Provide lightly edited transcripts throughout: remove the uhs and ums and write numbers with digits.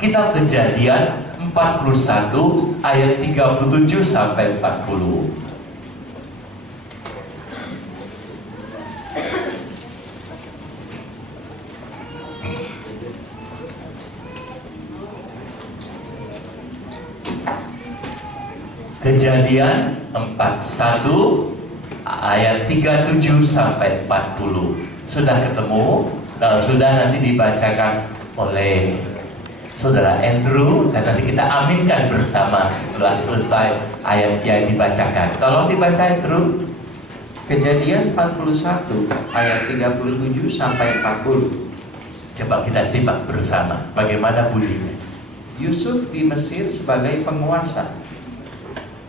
Kitab Kejadian 41 ayat 37 sampai 40. Kejadian 41 ayat 37 sampai 40. Sudah ketemu? Kalau sudah, nanti dibacakan oleh Saudara Andrew, dan nanti kita aminkan bersama setelah selesai ayat yang dibacakan. Tolong dibaca, Andrew. Kejadian 41 ayat 37 sampai 40. Coba kita simak bersama bagaimana bunyinya. Yusuf di Mesir sebagai penguasa.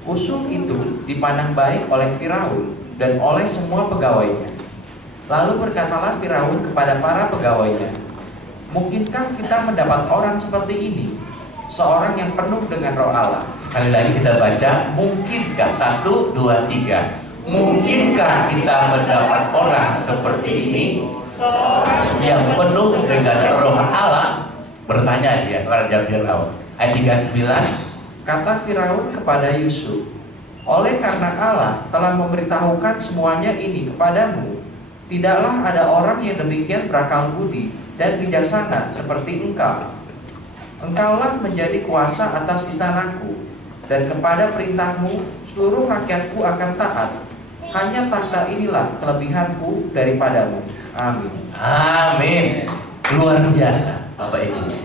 Usul itu dipandang baik oleh Firaun dan oleh semua pegawainya. Lalu berkatalah Firaun kepada para pegawainya, mungkinkah kita mendapat orang seperti ini, seorang yang penuh dengan roh Allah? Sekali lagi kita baca, mungkinkah? 1, 2, 3. Mungkinkah kita mendapat orang seperti ini, yang penuh dengan roh Allah? Bertanya dia, Raja Firaun. Ayat 39. Kata Firaun kepada Yusuf, oleh karena Allah telah memberitahukan semuanya ini kepadamu, tidaklah ada orang yang demikian berakal budi dan bijaksana seperti engkau. Engkaulah menjadi kuasa atas istanaku, dan kepada perintahmu seluruh rakyatku akan taat. Hanya takhta inilah kelebihanku daripadamu. Amin. Amin. Luar biasa, Bapak Ibu.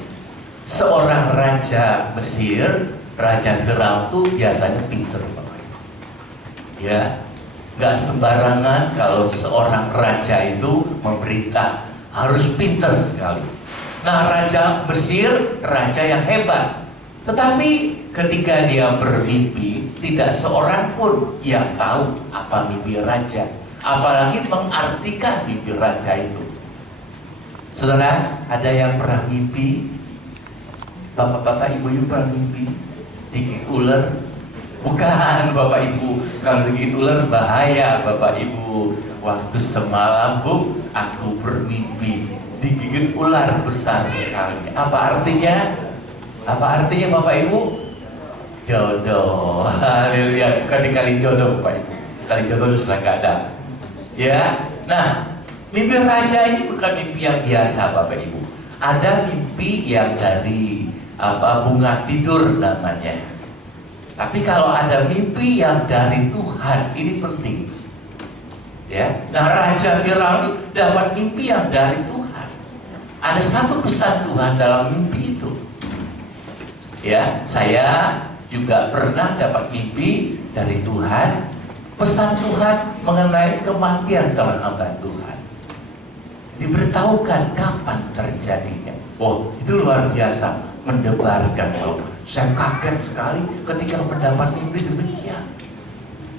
Seorang raja Mesir, Raja Firaun itu biasanya pinter, Bapak Ibu. Ya, nggak sembarangan kalau seorang raja itu memerintah, harus pinter sekali. Nah, Raja Mesir, raja yang hebat. Tetapi ketika dia bermimpi, tidak seorang pun yang tahu apa mimpi raja, apalagi mengartikan mimpi raja itu. Saudara, ada yang pernah mimpi? Bapak-bapak, ibu-ibu pernah mimpi digigit ular? Bukan, Bapak Ibu. Kalau digigit ular bahaya, Bapak Ibu. Waktu semalam, Bu, aku bermimpi digigit ular besar sekali. Apa artinya? Apa artinya, Bapak Ibu? Jodoh. Haleluya. Bukan dikali jodoh, Bapak Ibu. Kali jodoh itu sudah nggak ada. Ya. Nah, mimpi raja ini bukan mimpi yang biasa, Bapak Ibu. Ada mimpi yang dari bunga tidur namanya. Tapi kalau ada mimpi yang dari Tuhan, ini penting. Ya. Nah, Raja Firaun dapat mimpi yang dari Tuhan. Ada satu pesan Tuhan dalam mimpi itu. Ya, saya juga pernah dapat mimpi dari Tuhan. Pesan Tuhan mengenai kematian seorang hamba Tuhan. Diberitahukan kapan terjadinya. Oh, itu luar biasa. Mendebarkan, loh. Saya kaget sekali ketika mendapat mimpi demikian.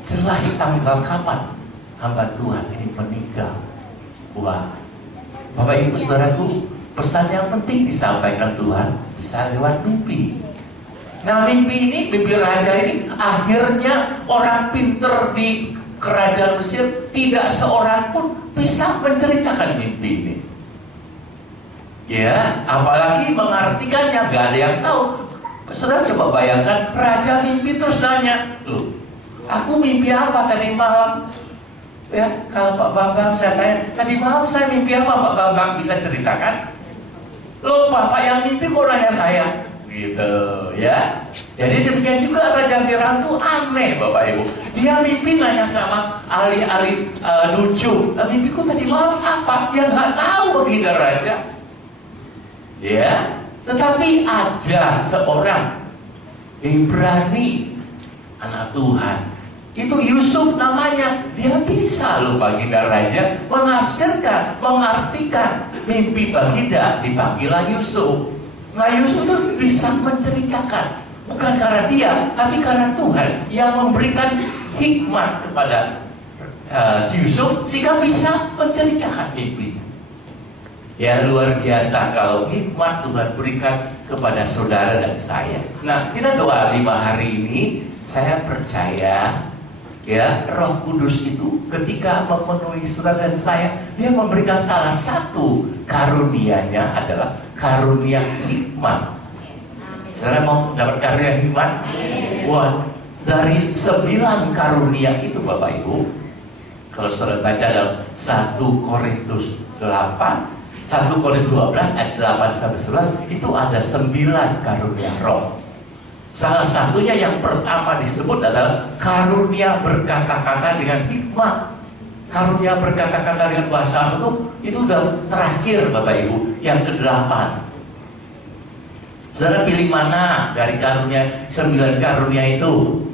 Jelas tanggal kapan hamba Tuhan ini meninggal. Wah, Bapak Ibu Saudaraku, pesan yang penting disampaikan Tuhan bisa lewat mimpi. Nah, mimpi ini, mimpi raja ini, akhirnya orang pinter di kerajaan Mesir tidak seorang pun bisa menceritakan mimpi ini. Ya, apalagi mengartikannya, gak ada yang tahu. Saudara coba bayangkan, raja mimpi terus nanya, loh, aku mimpi apa tadi malam? Ya, kalau Pak Bambang saya tanya, tadi malam saya mimpi apa, Pak Bambang bisa ceritakan? Loh, Bapak yang mimpi kok nanya saya? Gitu, ya. Jadi demikian juga Raja Firaun itu aneh, Bapak Ibu. Dia mimpi nanya sama ahli-ahli nujum, mimpiku tadi malam apa? Yang nggak tahu begitu raja. Ya, tetapi ada seorang Ibrani, anak Tuhan. Itu Yusuf namanya. Dia bisa loh baginda raja menafsirkan, mengartikan mimpi baginda. Dipanggillah Yusuf. Nah, Yusuf itu bisa menceritakan. Bukan karena dia, tapi karena Tuhan yang memberikan hikmat kepada si Yusuf sehingga bisa menceritakan mimpi. Ya, luar biasa kalau hikmat Tuhan berikan kepada saudara dan saya. Nah, kita doa 5 hari ini. Saya percaya ya, Roh Kudus itu ketika memenuhi saudara dan saya, dia memberikan salah satu karunia-Nya adalah karunia hikmat Saudara mau dapat karunia hikmat? Wah, dari 9 karunia itu Bapak Ibu, kalau saudara baca dalam 1 Korintus 8, 1 Korintus 12 ayat 8 sampai 11, itu ada 9 karunia roh. Salah satunya yang pertama disebut adalah karunia berkata-kata dengan hikmat. Karunia berkata-kata dengan bahasa itu udah terakhir Bapak Ibu, yang ke-8. Saudara pilih mana dari karunia 9 karunia itu?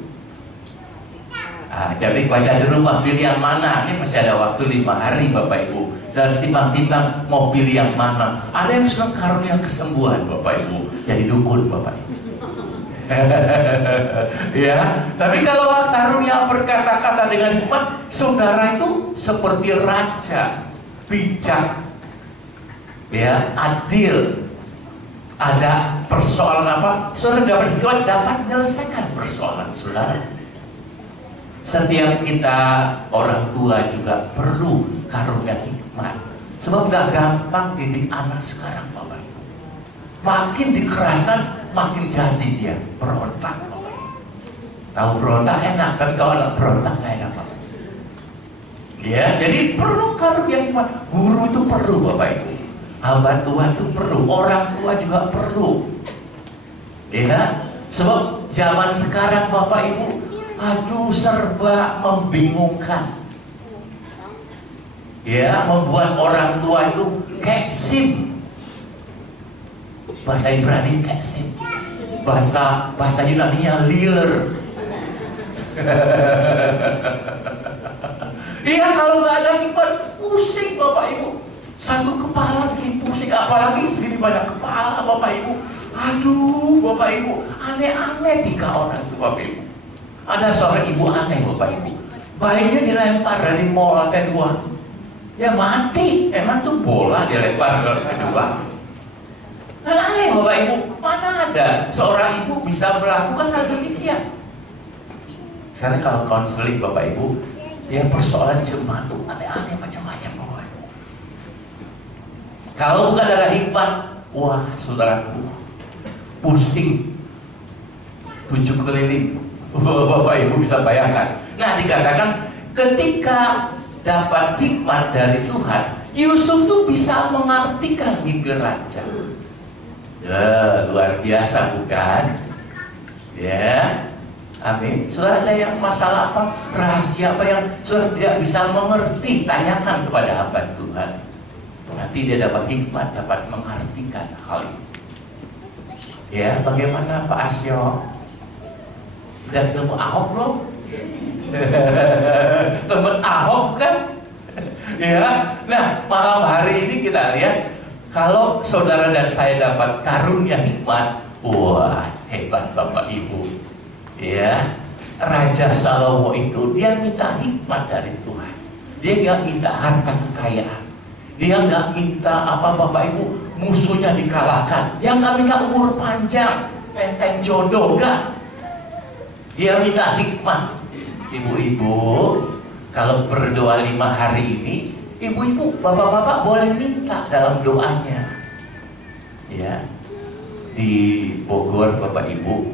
Jadi baca di rumah, pilih yang mana? Ini masih ada waktu 5 hari Bapak Ibu. Saudara timbang-timbang mau pilih yang mana. Ada yang senang karunia kesembuhan Bapak Ibu, jadi dukun Bapak Ibu. Ya, tapi kalau karunia berkata-kata dengan hikmat, saudara itu seperti raja, bijak, ya, adil. Ada persoalan apa, saudara dapat hikmat, dapat menyelesaikan persoalan saudara. Setiap kita orang tua juga perlu karunia hikmat, sebab gak gampang didik anak sekarang Bapak Ibu. Makin dikeraskan, makin jadi dia berontak Bapak Ibu. Tahu berontak enak, tapi kalau anak berontak gak enak Bapak Ibu. Ya, jadi perlu karunia hikmat. Guru itu perlu Bapak Ibu, hamba Tuhan itu perlu, orang tua juga perlu. Ya, sebab zaman sekarang Bapak Ibu, aduh serba membingungkan. Ya, membuat orang tua itu kayak sim. Bahasa Ibrani kayak sim. Bahasa Yunani-nya liar. Iya, kalau nggak ada hikmat pusing Bapak Ibu. Satu kepala bikin pusing, apalagi segini banyak kepala Bapak Ibu. Aduh Bapak Ibu, aneh-aneh 3 orang itu Bapak Ibu. Ada seorang ibu aneh Bapak Ibu, bayinya dilempar dari mall lantai 2, ya mati. Emang tuh bola dilempar ke lantai 2? Kan aneh Bapak Ibu, mana ada seorang ibu bisa melakukan hal demikian. Sekarang kalau konseling Bapak Ibu, dia persoalan jemaat tuh aneh-aneh macam-macam Bapak Ibu. Kalau bukan ada hikmat, wah saudaraku, pusing 7 keliling. Bapak Ibu bisa bayangkan. Nah, dikatakan ketika dapat hikmat dari Tuhan, Yusuf tuh bisa mengartikan mimpi raja. Ya, luar biasa bukan? Ya, amin. Saudara, ada yang masalah apa? Rahasia apa yang saudara tidak bisa mengerti? Tanyakan kepada hamba Tuhan. Nanti dia dapat hikmat, dapat mengartikan hal itu. Ya, bagaimana Pak Asyo? Udah ketemu Ahok belum? Temen Ahok kan? Ya, nah malam hari ini kita lihat, kalau saudara dan saya dapat karunia hikmat, wah hebat Bapak Ibu. Ya, Raja Salomo itu dia minta hikmat dari Tuhan. Dia nggak minta harta kekayaan. Dia nggak minta apa Bapak Ibu, musuhnya dikalahkan. Dia nggak minta umur panjang, enteng jodoh, enggak. Dia minta hikmat. Ibu-ibu, kalau berdoa 5 hari ini, ibu-ibu, bapak-bapak boleh minta dalam doanya. Ya, di Bogor Bapak Ibu,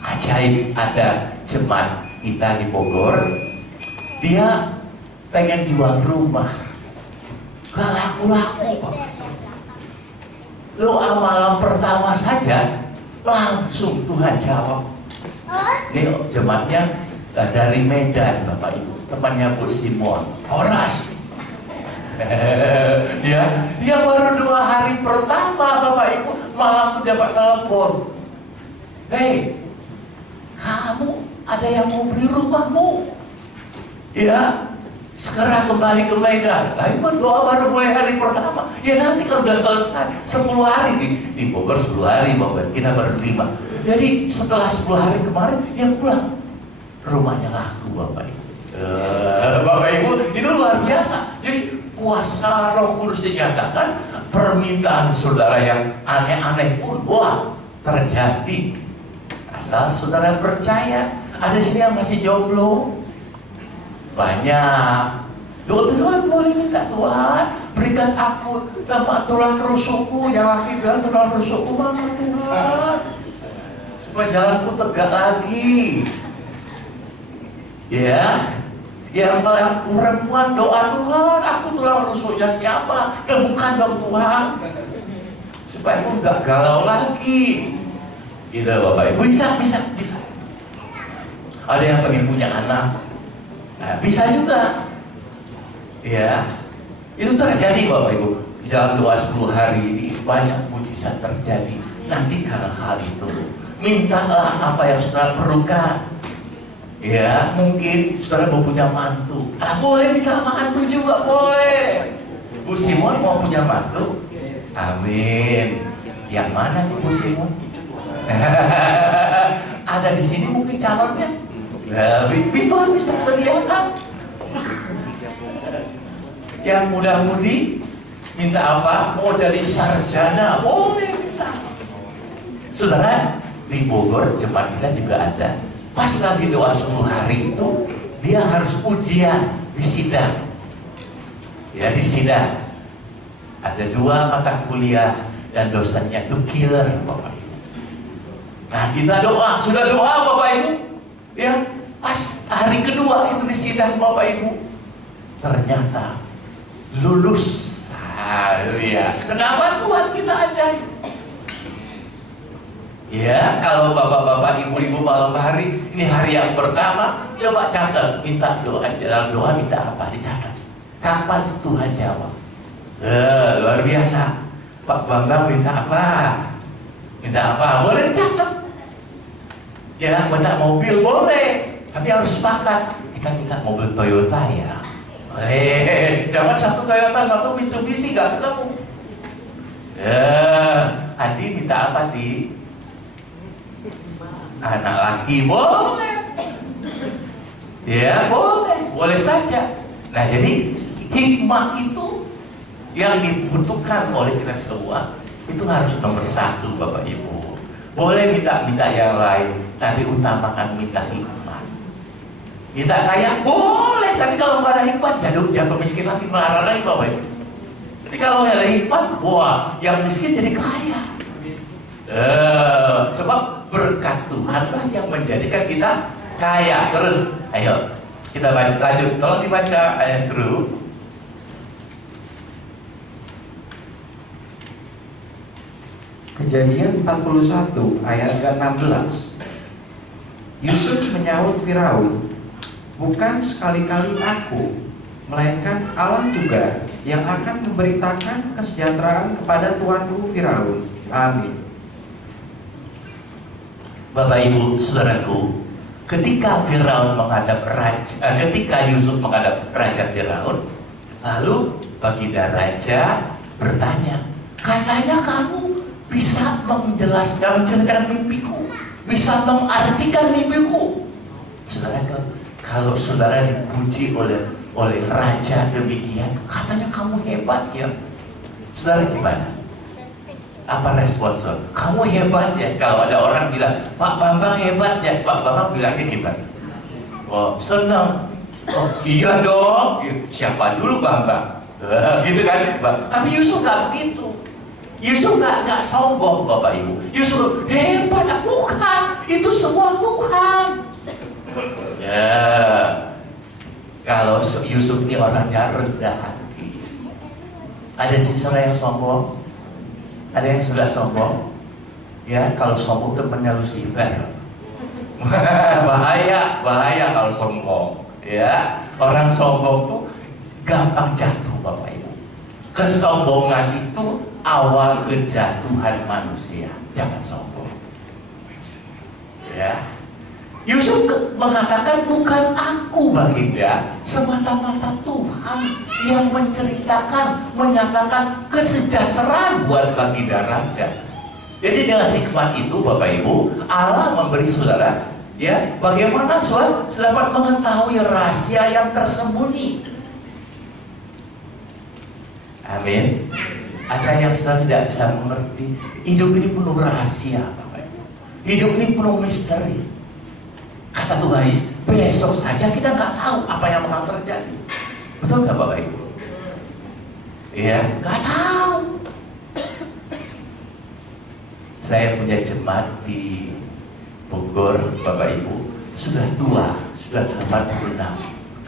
ajaib, ada jemaat kita di Bogor, dia pengen jual rumah, gak laku-laku Bapak. Doa malam pertama saja langsung Tuhan jawab. Ini jemaatnya dari Medan Bapak Ibu, temannya Bu Simon, Horas. Dia baru 2 hari pertama Bapak Ibu, malam itu dapat telepon. Hei, kamu ada yang mau beli rumahmu? Ya, segera kembali ke Medan. Tapi berdoa baru mulai hari pertama. Ya nanti kalau sudah selesai 10 hari di Bogor 10 hari Bapak, kita baru 5. Jadi setelah 10 hari kemarin dia pulang, rumahnya laku Bapak Ibu. Bapak Ibu, itu luar biasa. Jadi kuasa Roh Kudus dinyatakan, permintaan saudara yang aneh-aneh pun wah terjadi. Asal saudara percaya. Ada sini yang masih jomblo, banyak. Tuhan boleh minta, Tuhan berikan aku tempat tulang rusukku. Yang laki bilang tulang rusukku mana Tuhan. supaya jalanku tegak lagi. Ya, yang perempuan doa, Tuhan, aku tulang rusuknya siapa? Bukan dong Tuhan, supaya aku nggak galau lagi. Gitu Bapak Ibu, bisa. Ada yang pengen punya anak, nah, bisa juga. Ya, itu terjadi Bapak Ibu. Dalam doa 10 hari ini banyak mujizat terjadi. Nanti karena hal itu, mintalah apa yang saudara perlukan. Ya, mungkin saudara mau punya mantu. Boleh minta mantu juga, boleh. Bu Simon mau punya mantu? Amin. Yang mana tuh Bu Simon? Ada di sini mungkin calonnya. Bisa sediakan. Yang muda-mudi minta apa? Mau jadi sarjana, boleh minta. Saudara, di Bogor jemaat kita juga ada. Pas lagi doa 10 hari itu, dia harus ujian di sidang. Ya, di sidang. Ada 2 mata kuliah dan dosennya itu killer, Bapak Ibu. Nah, kita doa, sudah doa Bapak Ibu. Ya, pas hari kedua itu di sidang Bapak Ibu, ternyata lulus. Haleluya. Kenapa Tuhan kita ajaib? Ya, kalau bapak-bapak, ibu-ibu malam hari, ini hari yang pertama, coba catat, minta doa, dalam doa minta apa, dicatat. Kapan Tuhan jawab? Luar biasa. Pak Bambang minta apa? Minta apa? Boleh dicatat. Ya, minta mobil boleh, tapi harus sepakat. Kita minta mobil Toyota ya. Jangan satu Toyota, satu Mitsubishi, gak ketemu. Adi minta apa, Di? Anak laki boleh. Ya, boleh saja. Nah, jadi hikmah itu yang dibutuhkan oleh kita semua itu harus nomor 1, Bapak Ibu. Boleh minta yang lain, tapi utamakan minta hikmah. Minta kaya boleh, tapi kalau nggak ada hikmah, jatuh miskin lagi, melarang lagi Bapak Ibu. Jadi kalau ada hikmah, wah, yang miskin jadi kaya. Sebab berkat Tuhanlah yang menjadikan kita kaya. Terus, ayo kita lanjut. Tolong dibaca ayat terus. Kejadian 41 ayat ke-16. Yusuf menyaut Firaun, bukan sekali-kali aku, melainkan Allah juga yang akan memberitakan kesejahteraan kepada tuanku Firaun. Amin. Bapak Ibu, saudaraku, ketika Yusuf menghadap Raja Firaun, lalu baginda Raja bertanya, katanya kamu bisa menceritakan mimpiku, bisa mengartikan mimpiku. Saudara, kalau saudara dipuji oleh raja demikian, katanya kamu hebat ya. Saudara gimana? Apa respon saudara? Kamu hebat ya. Kalau ada orang bilang, Pak Bambang hebat ya, Pak Bambang bilangnya gimana? Oh, senang. Oh, iya dong. Siapa dulu Bambang? Gitu kan? Tapi Yusuf gak begitu. Yusuf gak sombong Bapak Ibu. Yusuf hebat, bukan. Itu semua Tuhan. Ya, kalau Yusuf ini orangnya rendah hati. Ada saudara yang sombong? Ada yang sudah sombong? Ya, kalau sombong temannya Lucifer. bahaya kalau sombong. Ya, orang sombong tuh gampang jatuh Bapak Ibu. Kesombongan itu awal kejatuhan manusia. Jangan sombong. Ya. Yusuf mengatakan bukan aku baginda, semata-mata Tuhan yang menceritakan, menyatakan kesejahteraan buat baginda raja. Jadi dengan hikmat itu Bapak Ibu, Allah memberi saudara, ya, bagaimana saudara dapat mengetahui rahasia yang tersembunyi. Amin. Ada yang saudara tidak bisa mengerti. Hidup ini penuh rahasia Bapak Ibu. Hidup ini penuh misteri. Kata Tuhan Yesus, besok saja kita nggak tahu apa yang akan terjadi. Betul nggak Bapak Ibu? Iya, nggak tahu. Saya punya jemaat di Bogor, Bapak Ibu, sudah tua, sudah 86.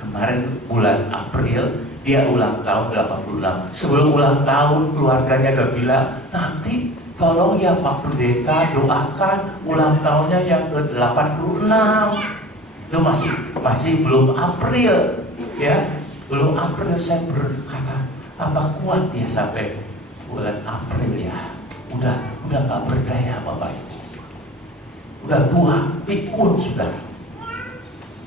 Kemarin bulan April dia ulang tahun 86. Sebelum ulang tahun keluarganya udah bilang, nanti tolong ya Pak Pendeta doakan ulang tahunnya yang ke-86. Itu masih belum April, ya. Belum April saya berkata, apa kuat ya sampai bulan April ya? Udah nggak berdaya Bapak Ibu. Udah tua, pikun sudah.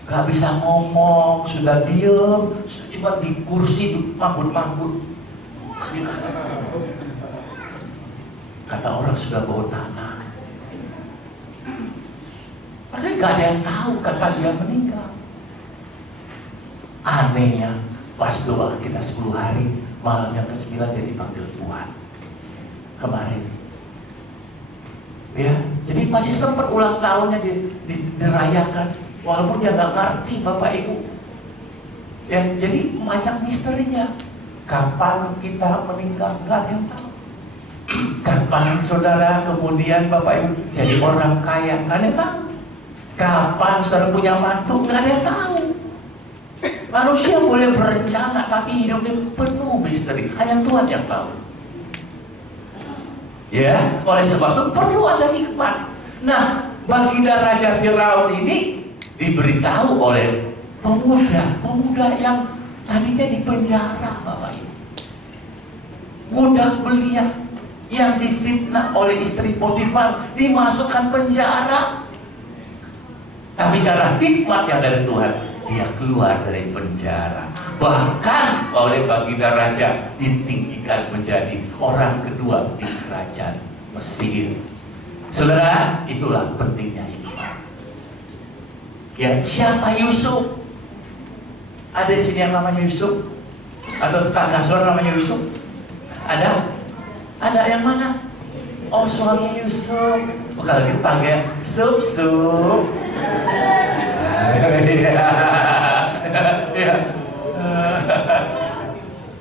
Gak bisa ngomong, sudah diem, cuma di kursi manggut-manggut. Kata orang sudah bau tanah. Makanya gak ada yang tahu kapan dia meninggal. Anehnya, pas doa kita 10 hari, malam yang ke-9 jadi panggil Tuhan. Kemarin. Ya, jadi masih sempat ulang tahunnya dirayakan. Walaupun dia nggak ngerti Bapak Ibu, ya jadi banyak misterinya. Kapan kita meninggal nggak ada yang tahu. Kapan saudara kemudian Bapak Ibu jadi orang kaya nggak ada yang tahu. Kapan saudara punya mantu nggak ada yang tahu. Manusia boleh berencana tapi hidupnya penuh misteri. Hanya Tuhan yang tahu. Ya, oleh sebab itu perlu ada hikmat. Nah, baginda Raja Firaun ini diberitahu oleh pemuda yang tadinya di penjara, Bapak Ibu. Budak belia yang difitnah oleh istri Potifar dimasukkan penjara. Tapi karena hikmat yang dari Tuhan, dia keluar dari penjara. Bahkan oleh baginda raja ditinggikan menjadi orang kedua di kerajaan Mesir. Saudara, itulah pentingnya hikmat. Ya, siapa Yusuf? Ada di sini yang namanya Yusuf? Atau tetangga saudara namanya Yusuf? Ada? Ada yang mana? Oh, suami Yusuf. Kalau kita panggil Sup. Ya.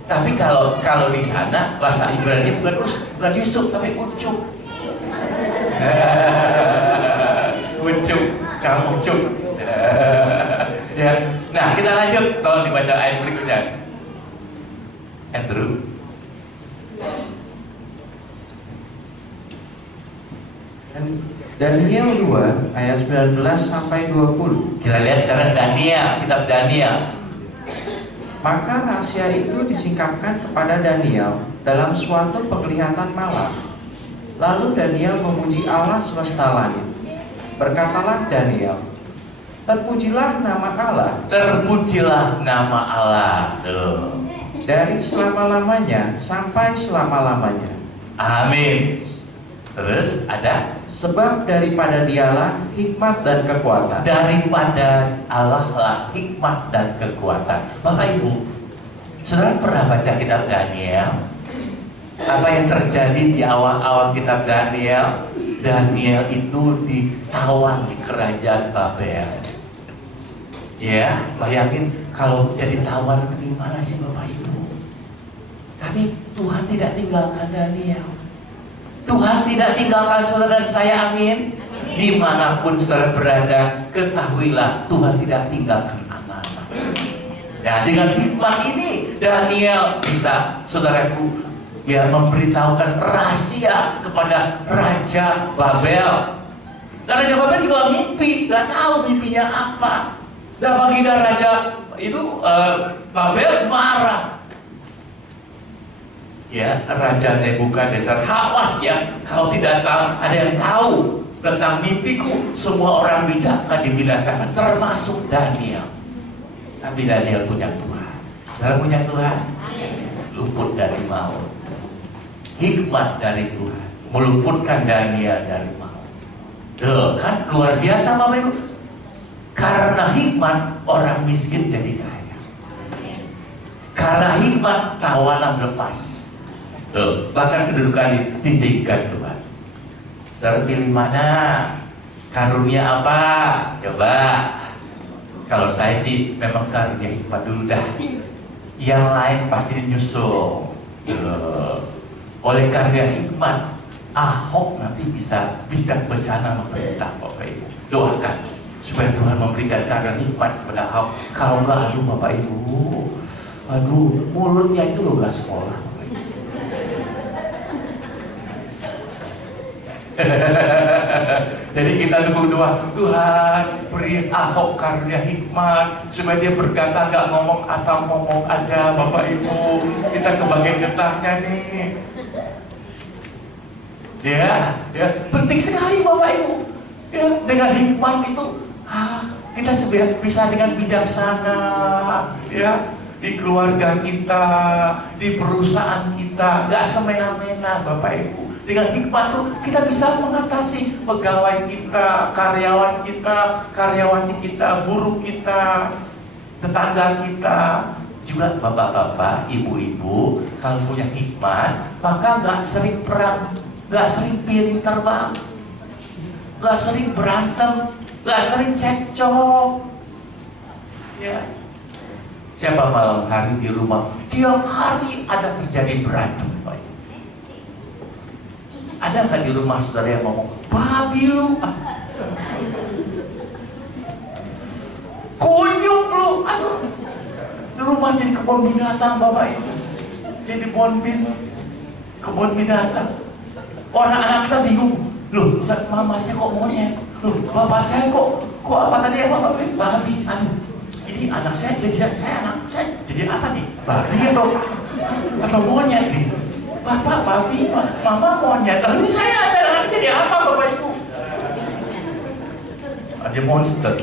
Tapi kalau di sana bahasa Ibrani bukan Yusuf tapi Ucup. Ucup. Ya. Nah, kita lanjut kalau dibaca ayat berikutnya. Andrew. Daniel 2 ayat 19 sampai 20. Kita lihat sekarang kitab Daniel. Maka rahasia itu disingkapkan kepada Daniel dalam suatu penglihatan malam. Lalu Daniel memuji Allah semesta langit. Berkatalah Daniel, terpujilah nama Allah. Terpujilah nama Allah. Tuh. Dari selama-lamanya sampai selama-lamanya. Amin. Terus ada, sebab daripada dialah hikmat dan kekuatan. Daripada Allah lah hikmat dan kekuatan. Bapak Ibu, saudara pernah baca kitab Daniel? Apa yang terjadi di awal-awal kitab Daniel? Daniel itu ditawan di kerajaan Babel. Ya, bayangin kalau jadi tawan itu gimana sih Bapak Ibu? Tapi Tuhan tidak tinggalkan Daniel. Tuhan tidak tinggalkan saudara dan saya, amin. Dimanapun saudara berada, ketahuilah Tuhan tidak tinggalkan anak-anak. Nah, dengan hikmat ini Daniel bisa, saudaraku, ya, memberitahukan rahasia kepada Raja Babel. Dan Raja Babel juga mimpi, gak tahu mimpinya apa. Dan baginda Raja itu Babel marah. Ya, Raja Nebukadnezar, awas ya, kalau tidak tahu, ada yang tahu tentang mimpiku, semua orang bijak akan dibinasakan, termasuk Daniel. Tapi Daniel punya Tuhan. Saya punya Tuhan, luput dari maut. Hikmat dari Tuhan meluputkan Daniel dari maut. Tuh, kan luar biasa Bapak Ibu. Karena hikmat orang miskin jadi kaya. Karena hikmat tawanan lepas. Tuh, bahkan kedudukan ditinggikan Tuhan. Saudara pilih mana? Karunia apa? Coba. Kalau saya sih memang karunia hikmat dulu dah. Yang lain pasti nyusul. Oleh karunia hikmat, Ahok nanti bisa bersama pemerintah Bapak Ibu. Doakan supaya Tuhan memberikan karunia hikmat kepada Hab. Kalau enggak, aduh Bapak Ibu, aduh mulutnya itu loh gak sekolah. Jadi kita dukung doa, Tuhan beri Ahok karunia hikmat supaya dia berkata, gak ngomong asal ngomong aja. Bapak Ibu, kita kebagian getahnya nih. Ya, penting sekali Bapak Ibu. Ya, dengan hikmat itu kita bisa dengan bijaksana, ya, di keluarga kita, di perusahaan kita, gak semena-mena Bapak Ibu. Dengan hikmat tuh kita bisa mengatasi pegawai kita, karyawan kita, karyawati kita, buruh kita, tetangga kita. Juga bapak-bapak, ibu-ibu, kalau punya hikmat, maka nggak sering perang, nggak sering piring terbang, nggak sering berantem, nggak sering cekcok. Ya. Siapa malam hari di rumah tiap hari ada terjadi berantem, Pak? Ada nggak di rumah saudara yang ngomong, babi lu, kunyuk lu, aduh, di rumah jadi kebun binatang Bapak itu, jadi kebun binatang. Orang anak kita bingung, loh, mama saya kok monyet, loh, bapak saya kok apa tadi ya bapak, babi, aduh, ini anak saya jadi anak saya jadi apa nih, babi atau monyet nih. Bapak babi, mama monyet. Lalu saya ada anak jadi apa Bapak Ibu? Ada monster.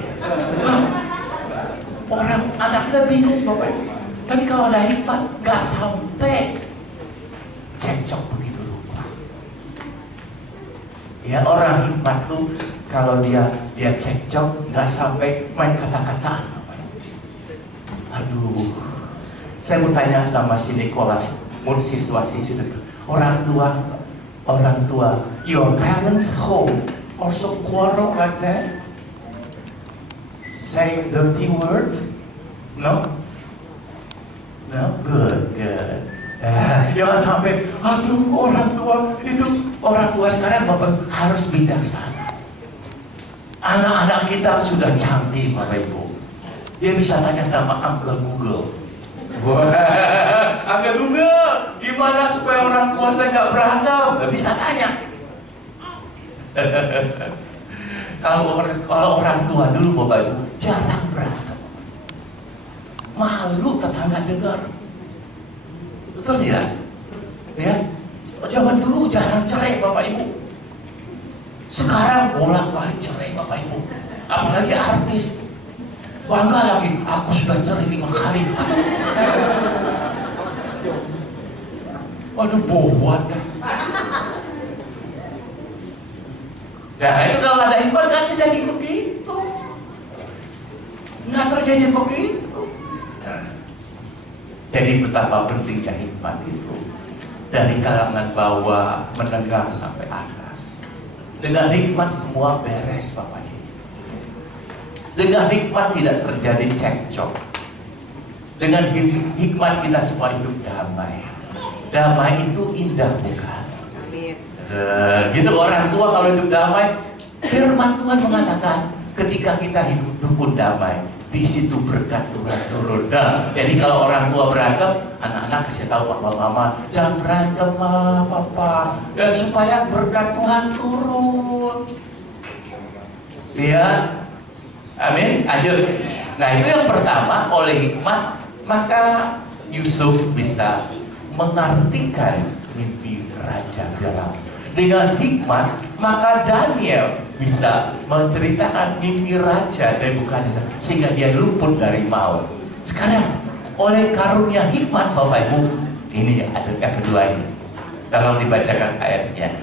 Orang anak kita bingung Bapak Ibu. Tapi kalau ada hikmat, nggak sampai cekcok begitu rupa. Ya orang hikmat tuh kalau dia cekcok nggak sampai main kata-kataan Bapak Ibu. Aduh, saya mau tanya sama si Nicholas. Siswa-siswi, orang tua, your parents home also quarrel like that, say dirty words, no, good. Jangan sampai, aduh orang tua sekarang Bapak harus bijaksana. Anak-anak kita sudah canggih Bapak Ibu, dia bisa tanya sama Uncle Google. Agak Google, gimana supaya orang tua saya nggak berantem? Nggak bisa tanya. Kalau orang tua dulu Bapak Ibu jarang berantem, malu tetangga dengar, betul tidak? Ya, zaman dulu jarang cerai Bapak Ibu. Sekarang bolak-balik cerai Bapak Ibu, apalagi artis. Bangga lagi, aku sudah cerai 5 kali. Waduh, bohong ya. Ya itu kalau ada hikmat nggak terjadi begitu. Nggak terjadi begitu. Jadi betapa pentingnya hikmat itu. Dari kalangan bawah, menengah sampai atas. Dengan hikmat semua beres Bapak Ibu. Dengan hikmat tidak terjadi cekcok. Dengan hikmat kita semua hidup damai. Damai itu indah bukan? Gitu orang tua kalau hidup damai. Firman Tuhan mengatakan ketika kita hidup rukun damai, di situ berkat Tuhan turun. Nah, jadi kalau orang tua berantem, anak-anak kasih tahu papa mama, jangan berantem papa, ya, supaya berkat Tuhan turun. Ya. Amin, lanjut. Nah itu yang pertama, oleh hikmat maka Yusuf bisa mengartikan mimpi Raja Firaun. Dengan hikmat maka Daniel bisa menceritakan mimpi Raja Nebukadnezar sehingga dia luput dari maut. Sekarang oleh karunia hikmat Bapak Ibu, ini ada yang kedua ini. Tolong dibacakan ayatnya.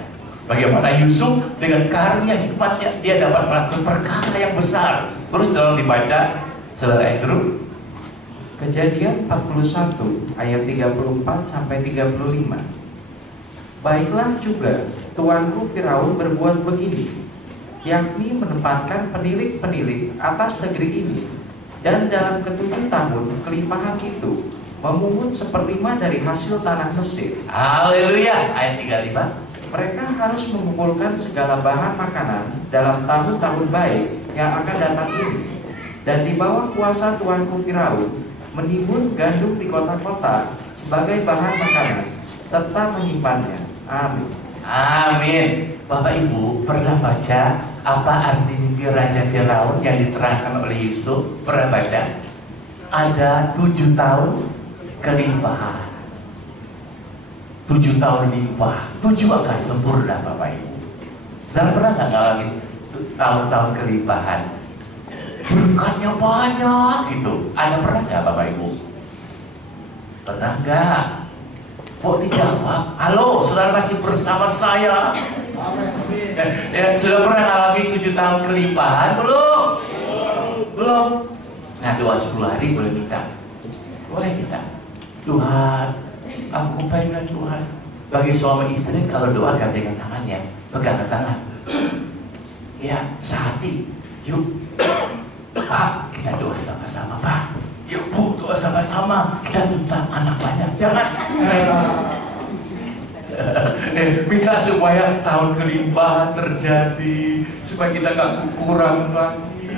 Bagaimana Yusuf dengan karunia hikmatnya dia dapat melakukan perkara yang besar. Terus tolong dibaca Saudara Andrew. Kejadian 41 ayat 34 sampai 35. Baiklah juga tuanku Firaun berbuat begini, yakni menempatkan penilik-penilik atas negeri ini, dan dalam ke-7 tahun kelimpahan itu memungut 1/5 dari hasil tanah Mesir. Haleluya. Ayat 35. Mereka harus mengumpulkan segala bahan makanan dalam tahun-tahun baik yang akan datang ini, dan di bawah kuasa tuanku Firaun menimbun gandum di kota-kota sebagai bahan makanan serta menyimpannya. Amin. Amin. Bapak Ibu pernah baca apa arti mimpi Raja Firaun yang diterangkan oleh Yusuf? Pernah baca? Ada 7 tahun kelimpahan. 7 tahun limpah, 7 akan sempurna Bapak Ibu. Saudara pernah nggak ngalamin tahun-tahun kelimpahan? Berkatnya banyak gitu. Ada pernah nggak Bapak Ibu? Pernah nggak? Kok dijawab? Halo, saudara masih bersama saya? Ya, sudah pernah ngalami 7 tahun kelimpahan belum? Belum. Nah, doa 10 hari boleh minta. Boleh minta. Tuhan, aku pengen Tuhan. Bagi suami istri kalau doa gandengan tangannya, pegangan tangan. Ya, sehati. Yuk, Pak, kita doa sama-sama, Pak. Yuk Bu, doa sama-sama. Kita minta anak banyak. Jangan minta supaya tahun kelimpahan terjadi, supaya kita nggak kurang lagi,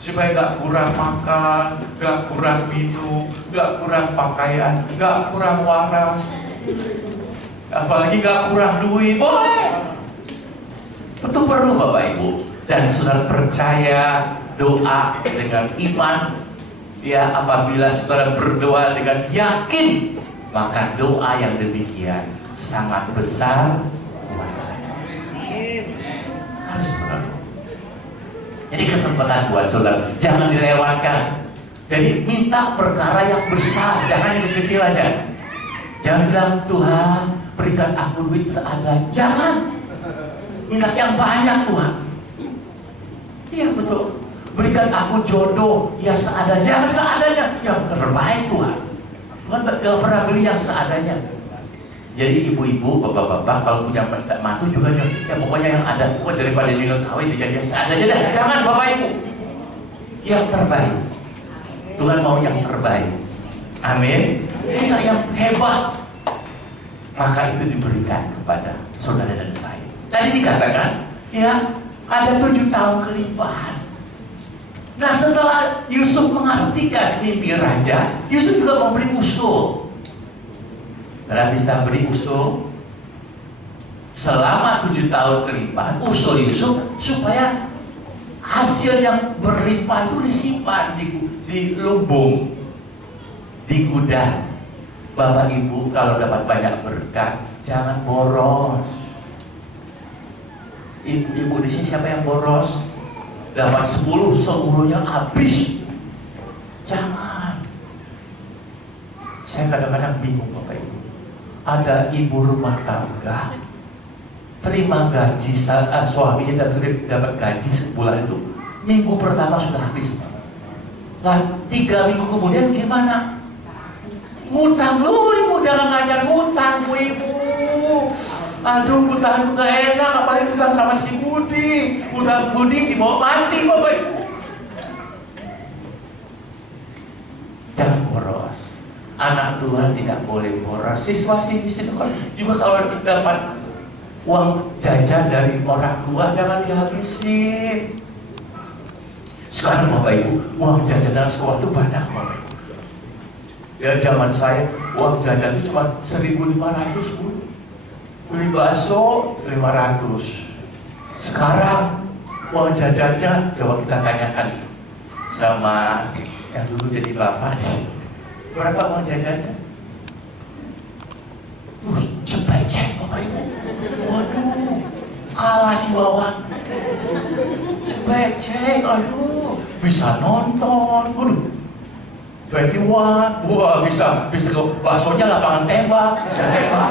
supaya nggak kurang makan, nggak kurang minum, nggak kurang pakaian, nggak kurang waras, apalagi nggak kurang duit. Boleh, itu perlu Bapak Ibu. Dan saudara percaya doa dengan iman, ya, apabila saudara berdoa dengan yakin, maka doa yang demikian sangat besar kuasanya. Harus berdoa. Jadi kesempatan buat saudara, jangan dilewatkan. Jadi minta perkara yang besar, jangan yang kecil aja. Jangan bilang Tuhan berikan aku duit seadanya. Jangan. Minta yang banyak Tuhan. Iya betul. Berikan aku jodoh ya seadanya. Jangan seadanya, yang terbaik Tuhan. Tuhan gak pernah beli yang seadanya. Jadi ibu-ibu, bapak-bapak kalau punya mantu juga ya pokoknya yang ada. Pokoknya daripada dia kawin dijadikan seadanya dah. Jangan Bapak Ibu. Yang terbaik. Tuhan mau yang terbaik. Amin. Kita yang hebat. Maka itu diberikan kepada saudara dan saya. Tadi dikatakan, ya, ada 7 tahun kelimpahan. Nah, setelah Yusuf mengartikan mimpi raja, Yusuf juga memberi usul. Karena bisa beri usul selama 7 tahun kelimpahan, usul Yusuf supaya hasil yang berlimpah itu disimpan di lumbung, di gudang. Bapak Ibu kalau dapat banyak berkat, jangan boros. Ibu di sini siapa yang boros? Dapat 10, 10-nya habis. Jangan. Saya kadang-kadang bingung Bapak Ibu. Ada ibu rumah tangga terima gaji, suaminya dapat gaji sebulan itu, minggu pertama sudah habis. Nah, 3 minggu kemudian gimana? Ngutang lu, ibu jangan ngajar ngutang bu ibu. Aduh, ngutang gak enak, apalagi ngutang sama si Budi. Ngutang Budi dibawa mati Bapak Ibu. Jangan boros. Anak Tuhan tidak boleh boros. Siswa di sini juga kalau dapat uang jajan dari orang tua jangan dihabisin. Sekarang Bapak Ibu, uang jajan dalam sekolah itu banyak Bapak Ibu. Ya zaman saya uang jajan itu cuma 1.500 Bu. Beli bakso 500. Sekarang uang jajannya coba kita tanyakan sama yang dulu jadi bapak. Berapa uang jajannya? Cepet cek Bapak Ibu. Waduh, kalah si Wawan. Cepet cek, aduh, bisa nonton. Waduh, 21, wah bisa baksonya lapangan tembak, bisa tembak.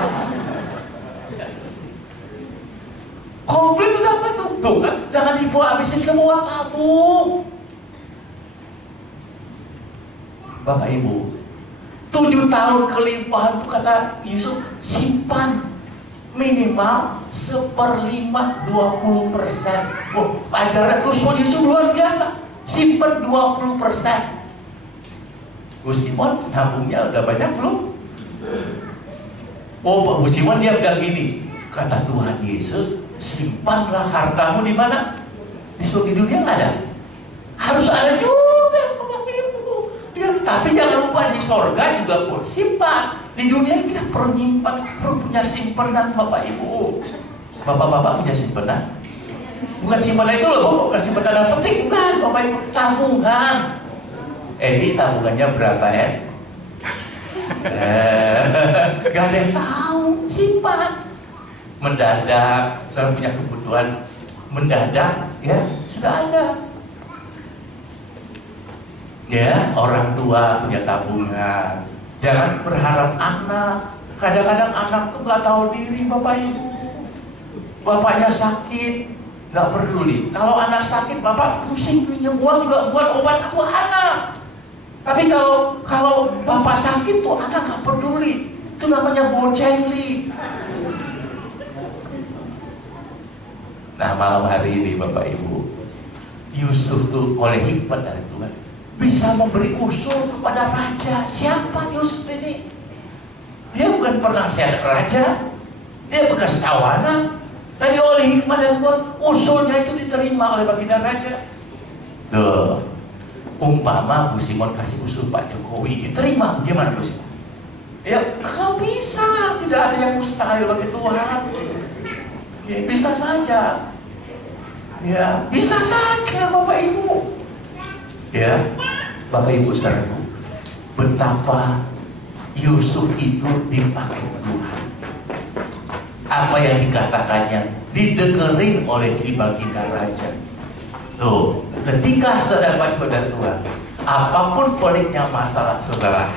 Komplit itu dapat tuh kan? Jangan ibu habisin semua kamu. Bapak Ibu, 7 tahun kelimpahan itu kata Yusuf, simpan minimal 1/5 20%. Oh, ajaran usul Yusuf luar biasa. Simpan 20%. Gus Simon nabungnya udah banyak belum? Oh, Pak Gus Simon dia bilang gini, Kata Tuhan Yesus, simpanlah hartamu di mana? Di dunia nggak ada. Harus ada juga, Bapak Ibu. Ya, tapi jangan lupa di sorga juga pun simpan. Di dunia kita perlu nyimpan, perlu punya simpanan, Bapak Ibu. Bapak-bapak punya simpanan? Bukan simpanan itu loh, bukan simpanan yang penting, bukan, Bapak Ibu. Tabungan. Ini tabungannya berapa ya? Gak ada yang tahu, simpan. Mendadak, saya punya kebutuhan mendadak, ya sudah ada. Ya, orang tua punya tabungan. Jangan berharap anak. Kadang-kadang anak tuh nggak tahu diri, Bapak Ibu. Bapaknya sakit, nggak peduli. Kalau anak sakit, bapak pusing pinjam uang juga buat obat itu anak. Tapi kalau bapak sakit tuh anak nggak peduli. Itu namanya bocengli. Nah, malam hari ini Bapak Ibu, Yusuf tuh oleh hikmat dari Tuhan bisa memberi usul kepada raja. Siapa Yusuf ini? Dia bukan penasihat raja, dia bekas tawanan, tapi oleh hikmat dari Tuhan usulnya itu diterima oleh baginda raja. Tuh, umpama Bu Simon kasih usul Pak Jokowi diterima, gimana Bu Simon? Ya kalau bisa, tidak ada yang mustahil bagi Tuhan. Ya bisa saja. Ya bisa saja Bapak Ibu. Ya Bapak Ibu saudaraku, betapa Yusuf itu dipakai Tuhan. Apa yang dikatakannya didengerin oleh si baginda raja. Tuh, ketika saudara pada Tuhan, apapun peliknya masalah saudara,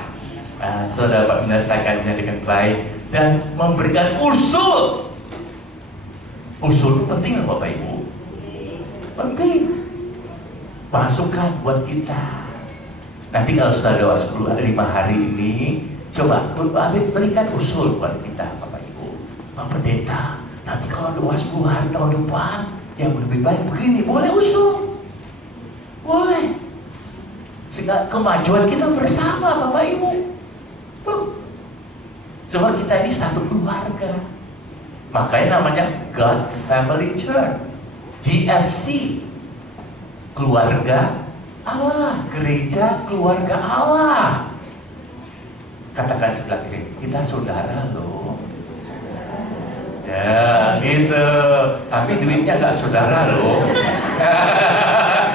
saudara menyelesaikannya dengan baik dan memberikan usul. Usul itu penting Bapak Ibu, penting. Masukan buat kita. Nanti kalau sudah lewat 5 hari ini, coba berikan usul buat kita Bapak Ibu. Pak Pendeta, nanti kalau lewat 10 hari tahun depan yang lebih baik begini, boleh usul, boleh. Sehingga kemajuan kita bersama Bapak Ibu. Tuh. Coba kita ini satu keluarga. Makanya namanya God's Family Church, GFC, keluarga Allah, gereja keluarga Allah. Katakan sebelah kiri, kita saudara loh. Ya gitu, tapi duitnya nggak saudara loh.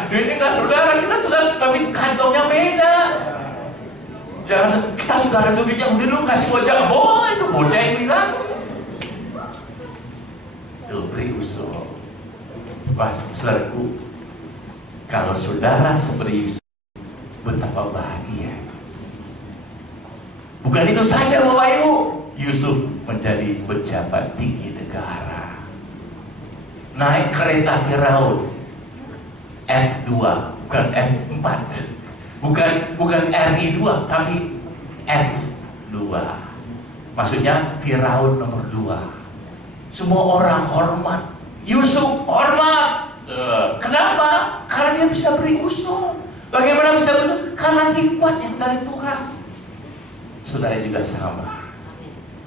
Duitnya nggak saudara, kita saudara, tapi kantongnya beda. Jangan kita saudara duitnya udah lu kasih bocah, boleh itu bocah yang bilang. Beri usul. Mas, saudaraku, kalau saudara seperti Yusuf, betapa bahagia. Bukan itu saja Bapak Ibu, Yusuf menjadi pejabat tinggi negara, naik kereta Firaun F2, bukan F4, bukan RI2, tapi F2. Maksudnya Firaun nomor 2. Semua orang hormat, Yusuf hormat. Kenapa? Karena dia bisa beri usul. Bagaimana bisa beri? Karena hikmat yang dari Tuhan. Saudara juga sama,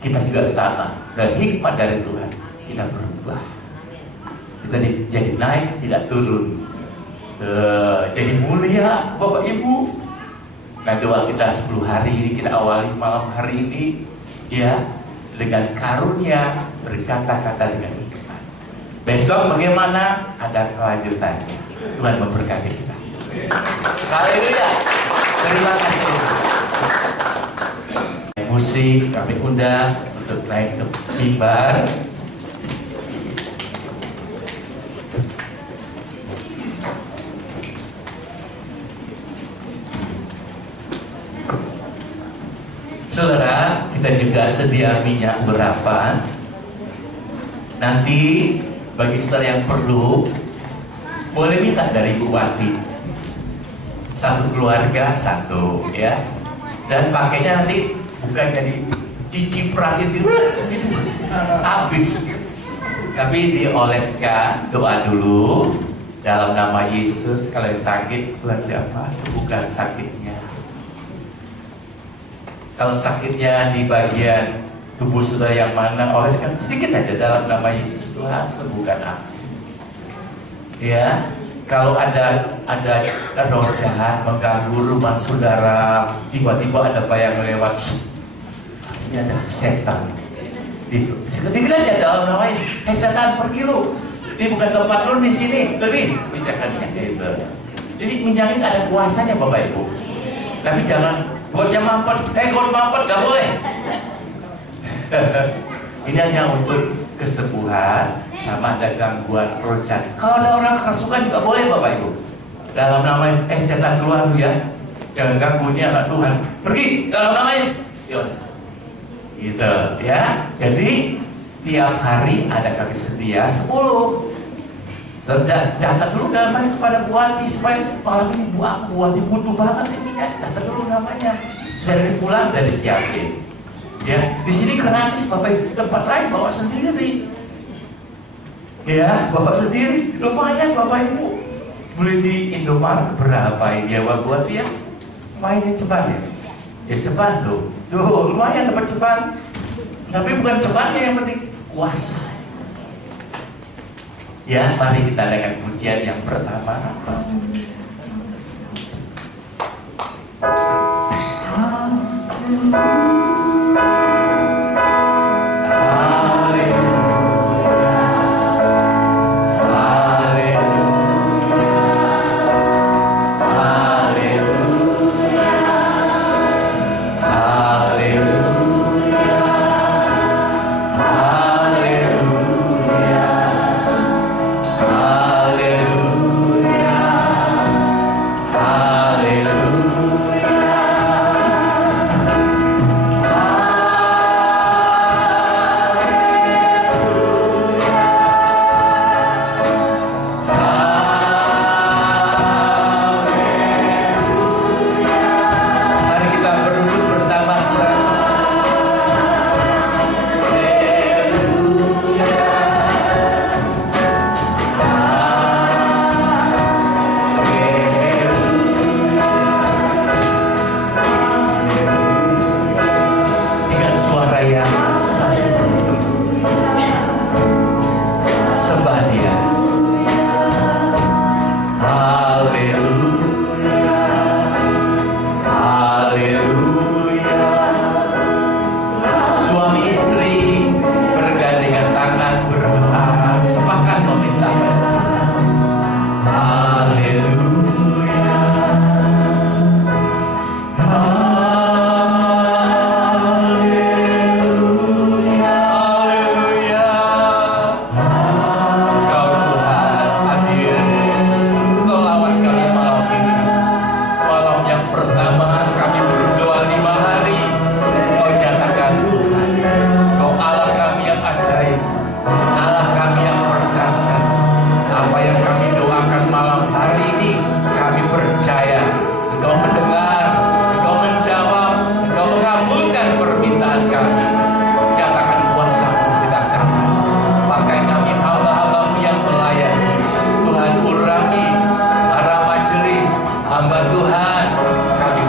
kita juga sama. Dan hikmat dari Tuhan, kita berubah. Kita jadi naik, tidak turun. Jadi mulia Bapak Ibu. Nah, doa kita 10 hari ini kita awali malam hari ini, ya, dengan karunia berkata-kata dengan hikmat. Besok bagaimana? Ada kelanjutannya. Tuhan memberkati kita. Haleluya. Terima kasih. Musik kami undang untuk naik ke mimbar. Saudara, kita juga sedia minyak berapa. Nanti bagi saudara yang perlu, boleh minta dari Bu Wati. Satu keluarga satu, ya. Dan pakainya nanti bukan jadi dicipratin gitu, habis. Tapi dioleskan, doa dulu dalam nama Yesus. Kalau sakit, Tuhan siapa? Sembuhkan sakitnya. Kalau sakitnya di bagian tubuh saudara yang mana, oleskan sedikit saja dalam nama Yesus. Tuhan sembuhkan aku. Ya, kalau ada roh jahat mengganggu rumah saudara, tiba-tiba ada bayang lewat, ini ada setan. Sedikit aja dalam nama Yesus. Setan pergi lu. Ini bukan tempat lu di sini. Pergi. Misalkannya gitu. Jadi minyak ada kuasanya Bapak Ibu. Tapi jangan godnya mampet. God mampet gak boleh. Ini hanya untuk kesembuhan sama ada gangguan roh jahat. Kalau ada orang kerasukan juga boleh Bapak Ibu. Dalam nama setan keluar ya. Jangan ganggu ini anak Tuhan. Pergi dalam nama Yesus. Gitu ya. Jadi tiap hari ada kami sedia 10. Catat dulu namanya kepada Bu Ati supaya malam ini Bu Ati butuh banget ini ya. Catat dulu namanya. Sudah pulang dari siapin. Ya, di sini gratis Bapak Ibu, tempat lain bawa sendiri. Ya, bawa sendiri. Lumayan Bapak Ibu. Beli di Indomaret berapa ini ya Bu Ati ya? Mainnya cepat ya. Ya cepat tuh. Tuh, lumayan dapat cepat. Tapi bukan cepatnya yang penting kuasa. Ya, mari kita dengan pujian yang pertama. Hamba Tuhan, kami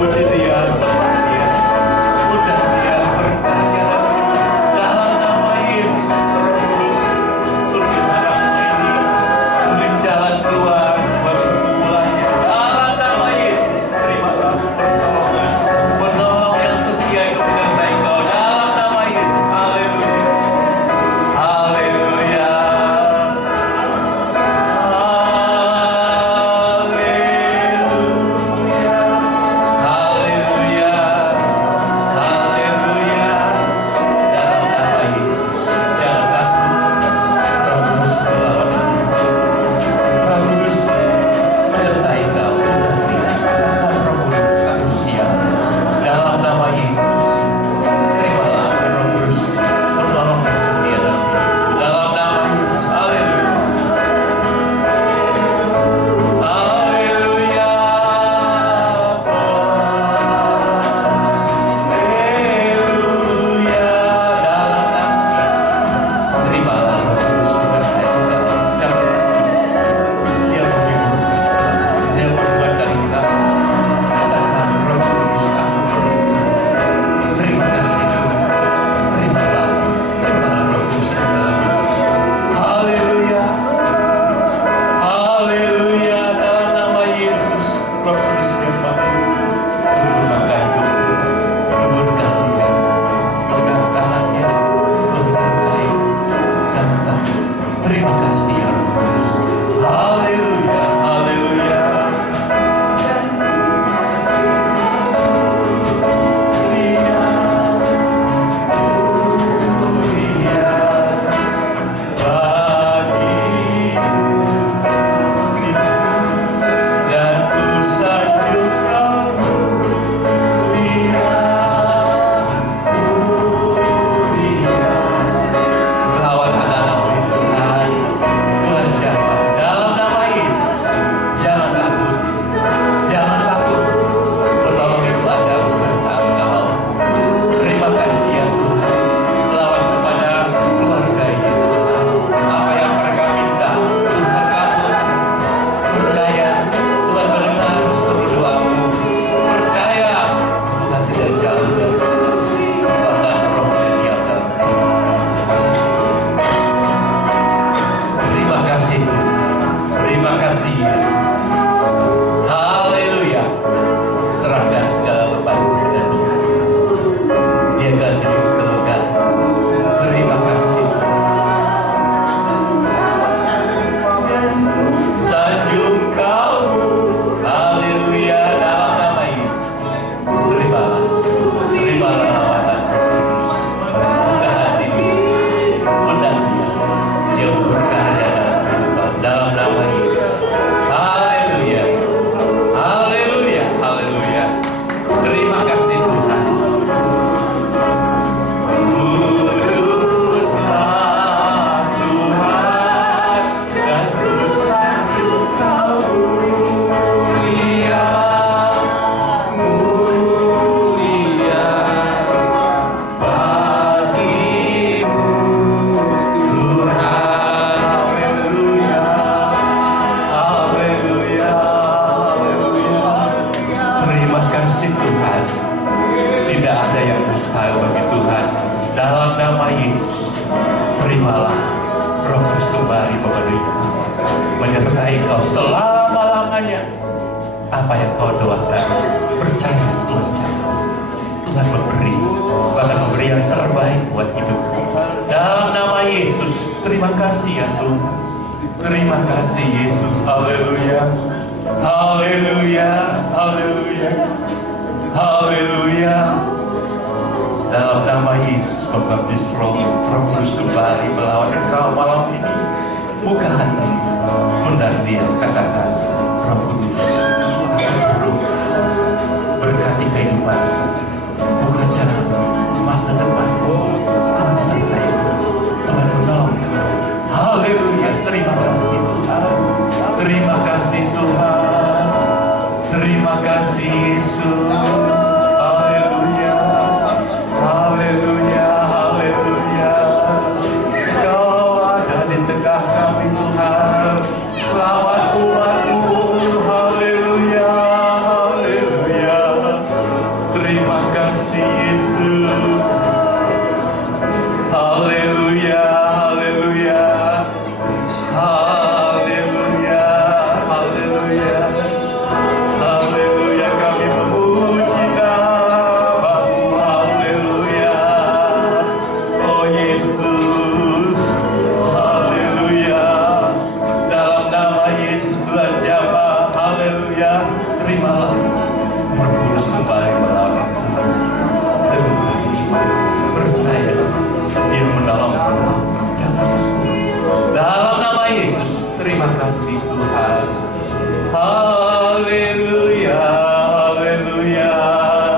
puji Dia, sembah Dia, undang Dia berkarya dalam nama Yesus. Roh Kudus, tuntun anakmu ini, beri jalan keluar buat pergumulannya dalam nama Yesus. Terimalah pertolongan, penolong yang setia itu menyertai kau dalam nama Yesus. Haleluya, haleluya. Terima kasih ya Roh Kudus. Haleluya, haleluya. menyertai kau selama-lamanya. Apa yang kau doakan, percaya Tuhan jawab. Tuhan memberi, bahkan memberi yang terbaik buat hidupmu. Dalam nama Yesus, terima kasih ya Tuhan. Terima kasih Yesus, haleluya, haleluya, haleluya, haleluya. Dalam nama Yesus, Pembaptis Roh Kudus kembali melawan engkau malam ini. Buka hati, undang dia, katakan, Roh Kudus, berkati kehidupan, bukan jalan masa depan, masa saya. Tuhan menolong kau. Haleluya, terima kasih Tuhan, terima kasih Tuhan, terima kasih Yesus. Haleluya, haleluya, haleluya. Kau ada di tengah kami Tuhan, lawan umatmu. Haleluya, haleluya, terimalah Roh Kudus kembali melalui Tuhan. Percaya Dia menolong. Dalam nama Yesus, terima kasih Tuhan. Haleluya, haleluya,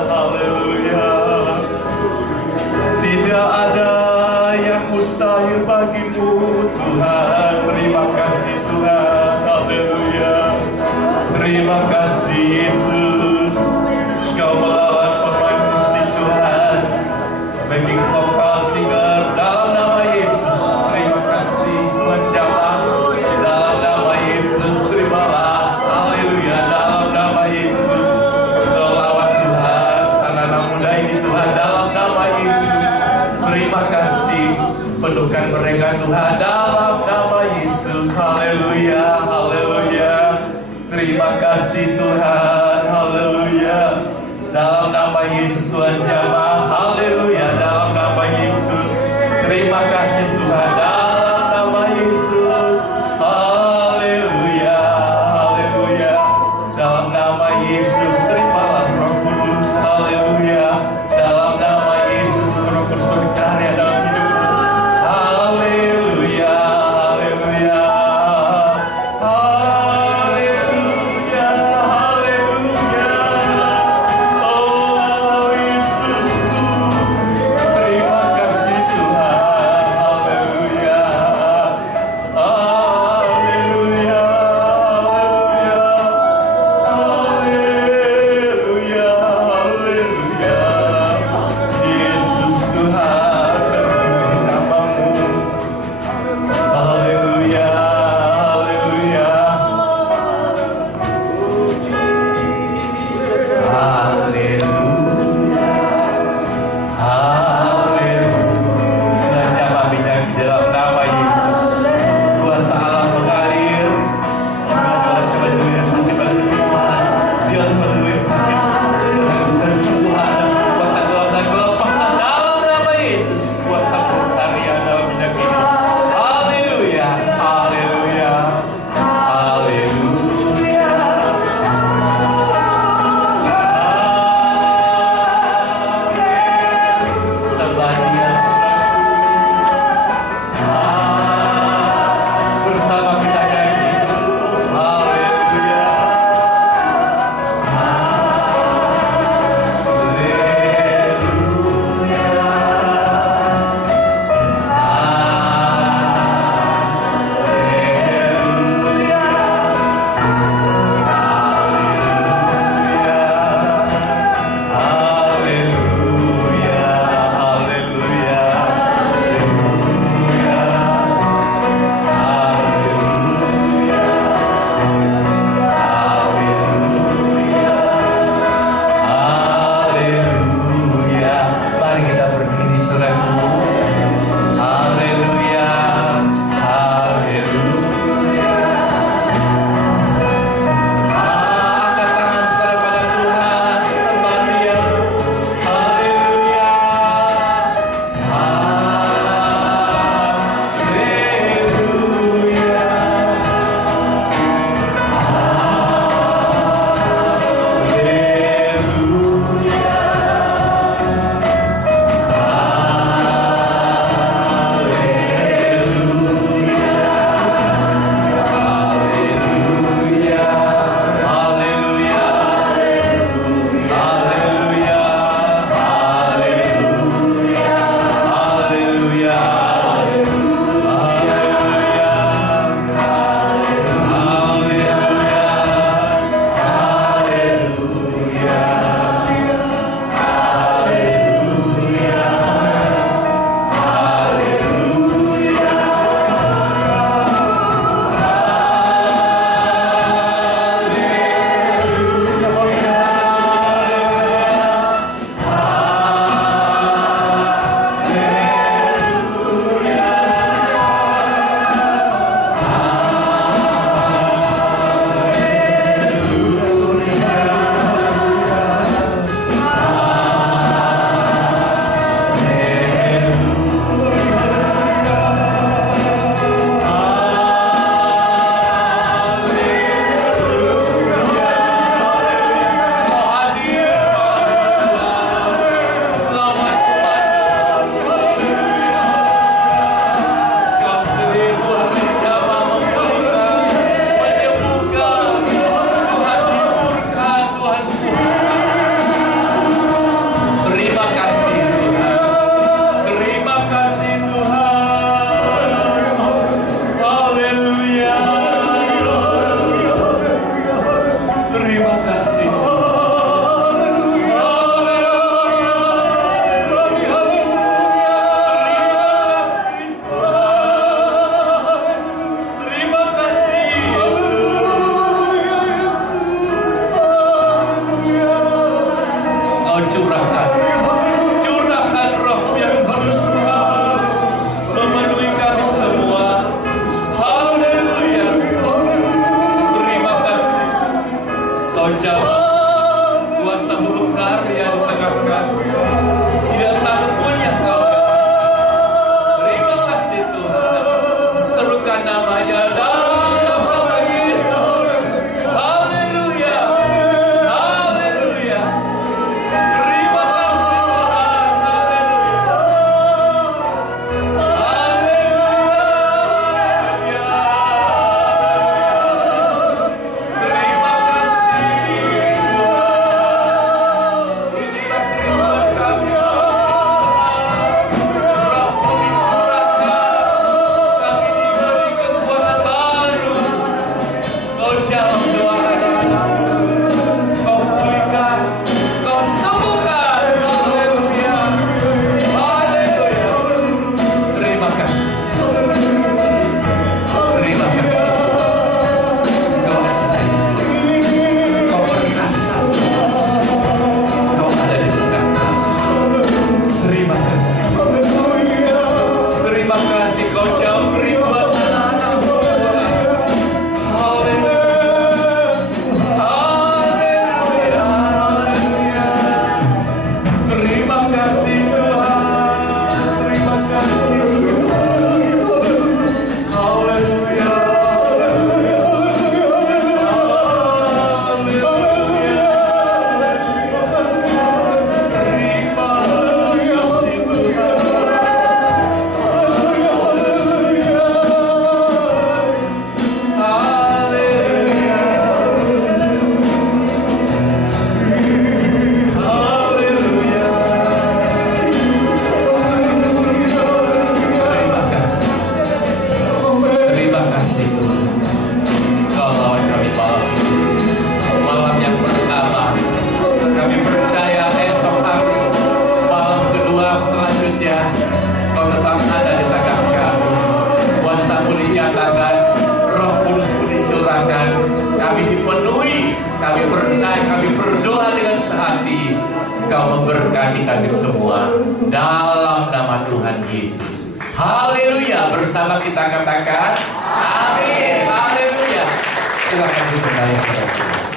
haleluya. Tidak ada yang mustahil bagimu Tuhan. Terima kasih Tuhan. Haleluya. Terima kasih Yesus. Kau melawan pemain musik Tuhan, backing vokal singer, dalam nama Yesus. Terima kasih Tuhan jamaah, dalam nama Yesus terimalah. Haleluya. Dalam nama Yesus Kau lawan Tuhan anak-anak muda ini Tuhan, dalam nama Yesus. Terima kasih, penuhkan mereka Tuhan, dalam nama Yesus. Haleluya, haleluya. Terima kasih Tuhan. Haleluya. Dalam nama Yesus Tuhan jamaah. Haleluya. Dalam nama Yesus. Terima kasih Tuhan. Dalam nama Yesus. Haleluya. Haleluya. Dalam nama Yesus. Terimalah Roh Kudus. Haleluya. Dalam nama Yesus. Roh Kudus berkarya dalam hidupmu. Haleluya. Haleluya. Haleluya. Haleluya. Oh Yesusku, terima kasih Tuhan. Haleluya. Haleluya. Haleluya. Haleluya. Kau jawab kuasamu berkarya di tengah kami. Tidak satu pun yang Kau ganti. Terima kasih Tuhan. Serukan namanya dalam nama Yesus. Haleluya. Haleluya. Terima kasih Tuhan. Haleluya. Terima kasih. Inilah kerinduan kami. Roh-Mu dicurahkan. Kami diberi kekuatan baru. Kau jawab doa anak-anak. Kau pulihkan. Kau sembuhkan. Haleluya. Haleluya. Terima kasih. Terima kasih. Kau ajaib. Kau perkasa. Kau ada di tengah kami. Terima kasih. Terima kasih Kau jawab kerinduan anak-anak-Mu Tuhan. Haleluya. Haleluya. Haleluya. Terima kasih Tuhan. Terima kasih. Haleluya. Terima kasih Tuhan. Kau lawan kami malam ini. Malam yang pertama. Kami percaya esok hari, malam kedua selanjutnya, Kau tetap ada di tengah kami. Kuasa-Mu dinyatakan, Roh Kudus-Mu dicurahkan. Kami dipenuhi, kami percaya, kami berdoa dengan sehati. Kau memberkati kami semua dalam nama Tuhan Yesus. Haleluya. Bersama kita katakan amin. Haleluya. Silakan dimulai saudara.